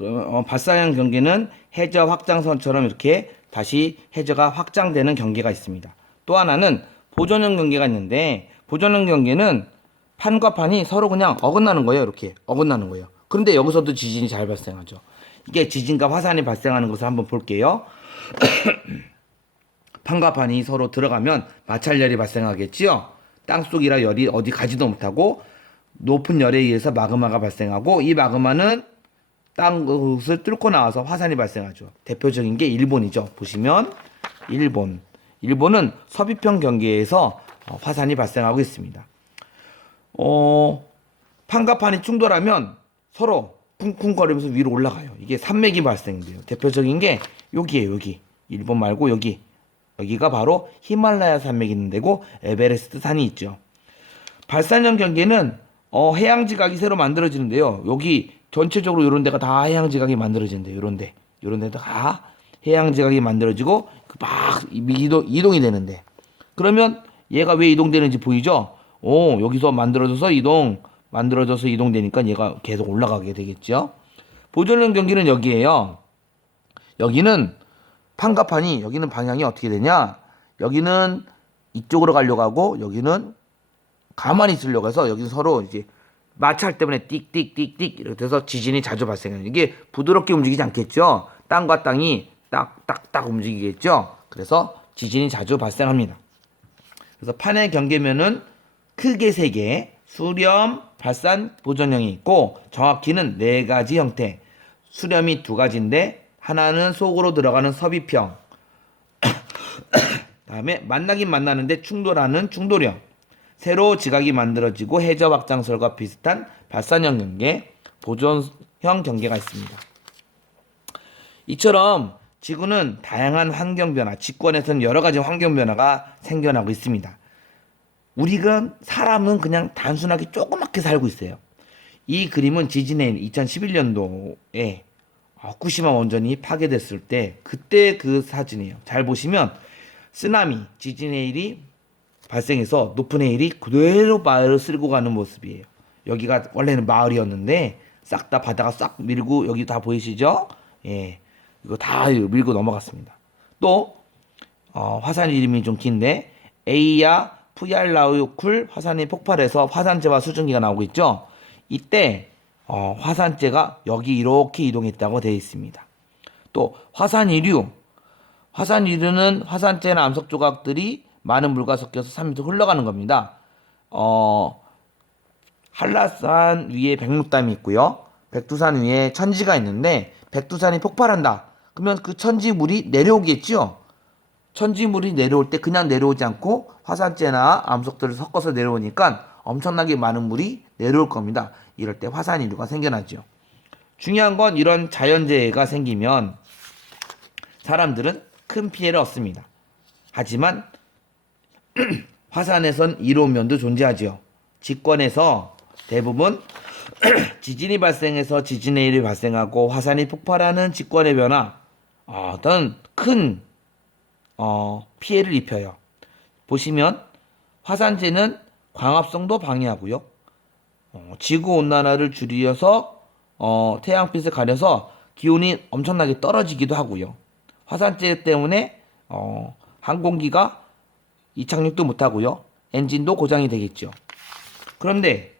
어, 발사형 경계는 해저 확장선처럼 이렇게 다시 해저가 확장되는 경계가 있습니다. 또 하나는 보존형 경계가 있는데 보존형 경계는 판과 판이 서로 그냥 어긋나는 거예요. 이렇게 어긋나는 거예요. 그런데 여기서도 지진이 잘 발생하죠. 이게 지진과 화산이 발생하는 것을 한번 볼게요. 판과 판이 서로 들어가면 마찰열이 발생하겠지요. 땅속이라 열이 어디 가지도 못하고 높은 열에 의해서 마그마가 발생하고 이 마그마는 땅을 뚫고 나와서 화산이 발생하죠. 대표적인 게 일본이죠. 보시면 일본. 일본은 서비평 경계에서 어, 화산이 발생하고 있습니다. 어, 판과 판이 충돌하면 서로 쿵쿵거리면서 위로 올라가요. 이게 산맥이 발생돼요. 대표적인 게 여기에요, 여기. 일본 말고 여기. 여기가 바로 히말라야 산맥이 있는 데고 에베레스트 산이 있죠. 발산형 경계는 어, 해양 지각이 새로 만들어지는데요. 여기 전체적으로 이런 데가 다 해양 지각이 만들어진대요. 이런 데. 이런 데도 다 해양 지각이 만들어지고 그막 이동, 이동이 되는데. 그러면 얘가 왜 이동되는지 보이죠? 오, 여기서 만들어져서 이동, 만들어져서 이동되니까 얘가 계속 올라가게 되겠죠? 보존형 경기는 여기에요. 여기는 판과 판이 여기는 방향이 어떻게 되냐? 여기는 이쪽으로 가려고 하고 여기는 가만히 있으려고 해서 여기는 서로 이제 마찰 때문에 띡띡띡띡 이렇게 돼서 지진이 자주 발생해요. 이게 부드럽게 움직이지 않겠죠? 땅과 땅이 딱딱딱 움직이겠죠? 그래서 지진이 자주 발생합니다. 그래서 판의 경계면은 크게 세 개, 수렴, 발산, 보존형이 있고 정확히는 네 가지 형태. 수렴이 두 가지인데 하나는 속으로 들어가는 섭입형. 다음에 만나긴 만나는데 충돌하는 충돌형. 새로 지각이 만들어지고 해저 확장설과 비슷한 발산형 경계, 보존형 경계가 있습니다. 이처럼 지구는 다양한 환경 변화, 직권에서는 여러 가지 환경 변화가 생겨나고 있습니다. 우리가 사람은 그냥 단순하게 조그맣게 살고 있어요. 이 그림은 지진해 2011년도에 아, 후쿠시마 원전이 파괴됐을 때 그때 그 사진이에요. 잘 보시면 쓰나미, 지진 해일이 발생해서 높은 해일이 그대로 마을을 쓸고 가는 모습이에요. 여기가 원래는 마을이었는데 싹 다 바다가 싹 밀고 여기 다 보이시죠? 예, 이거 다 밀고 넘어갔습니다. 또 어, 화산 이름이 좀 긴데 에이야 푸얄라우쿨 화산이 폭발해서 화산재와 수증기가 나오고 있죠. 이때 어, 화산재가 여기 이렇게 이동했다고 되어 있습니다. 또 화산 이류 화산 이류는 화산재나 암석 조각들이 많은 물과 섞여서 산 밑으로 흘러가는 겁니다. 어, 한라산 위에 백록담이 있고요. 백두산 위에 천지가 있는데 백두산이 폭발한다. 그러면 그 천지 물이 내려오겠지요. 천지 물이 내려올 때 그냥 내려오지 않고 화산재나 암석들을 섞어서 내려오니까 엄청나게 많은 물이 내려올 겁니다. 이럴 때 화산 이류가 생겨나죠. 중요한 건 이런 자연재해가 생기면 사람들은 큰 피해를 얻습니다. 하지만 화산에선 이로운 면도 존재하지요. 직권에서 대부분 지진이 발생해서 지진의 일이 발생하고 화산이 폭발하는 직권의 변화 어, 어떤 큰 어, 피해를 입혀요. 보시면 화산재는 광합성도 방해하고요. 어, 지구 온난화를 줄여서 어, 태양빛을 가려서 기온이 엄청나게 떨어지기도 하고요. 화산재 때문에 어, 항공기가 이착륙도 못하고요. 엔진도 고장이 되겠죠. 그런데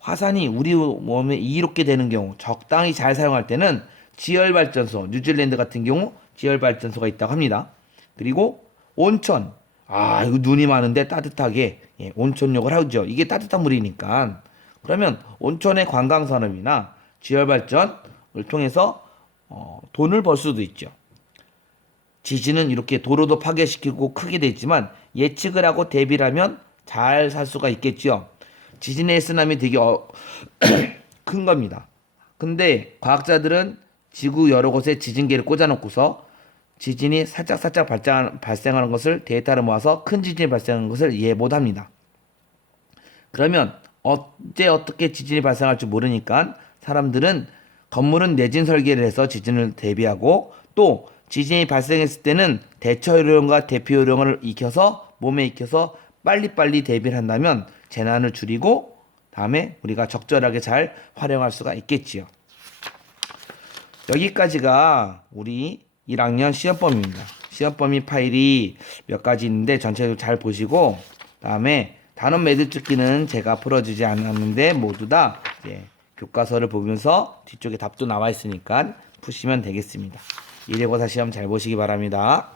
화산이 우리 몸에 이롭게 되는 경우 적당히 잘 사용할 때는 지열발전소 뉴질랜드 같은 경우 지열발전소가 있다고 합니다. 그리고 온천 아 이거 눈이 많은데 따뜻하게 예, 온천욕을 하죠. 이게 따뜻한 물이니까 그러면 온천의 관광 산업이나 지열발전을 통해서 어, 돈을 벌 수도 있죠. 지진은 이렇게 도로도 파괴시키고 크게 되지만 예측을 하고 대비를 하면 잘 살 수가 있겠죠. 지진의 쓰나미 되게 어, 큰 겁니다. 근데 과학자들은 지구 여러 곳에 지진계를 꽂아놓고서 지진이 살짝살짝 발생, 발생하는 것을 데이터를 모아서 큰 지진이 발생하는 것을 이해 못합니다. 그러면 언제 어떻게 지진이 발생할지 모르니까 사람들은 건물은 내진 설계를 해서 지진을 대비하고 또 지진이 발생했을 때는 대처 요령과 대피 요령을 익혀서 몸에 익혀서 빨리빨리 대비를 한다면 재난을 줄이고 다음에 우리가 적절하게 잘 활용할 수가 있겠지요. 여기까지가 우리 1학년 시험 범위입니다. 시험 범위 파일이 몇 가지 있는데 전체적으로 잘 보시고 다음에 단원 매듭 찍기는 제가 풀어주지 않았는데 모두 다 교과서를 보면서 뒤쪽에 답도 나와 있으니까 푸시면 되겠습니다. 일회고사 시험 잘 보시기 바랍니다.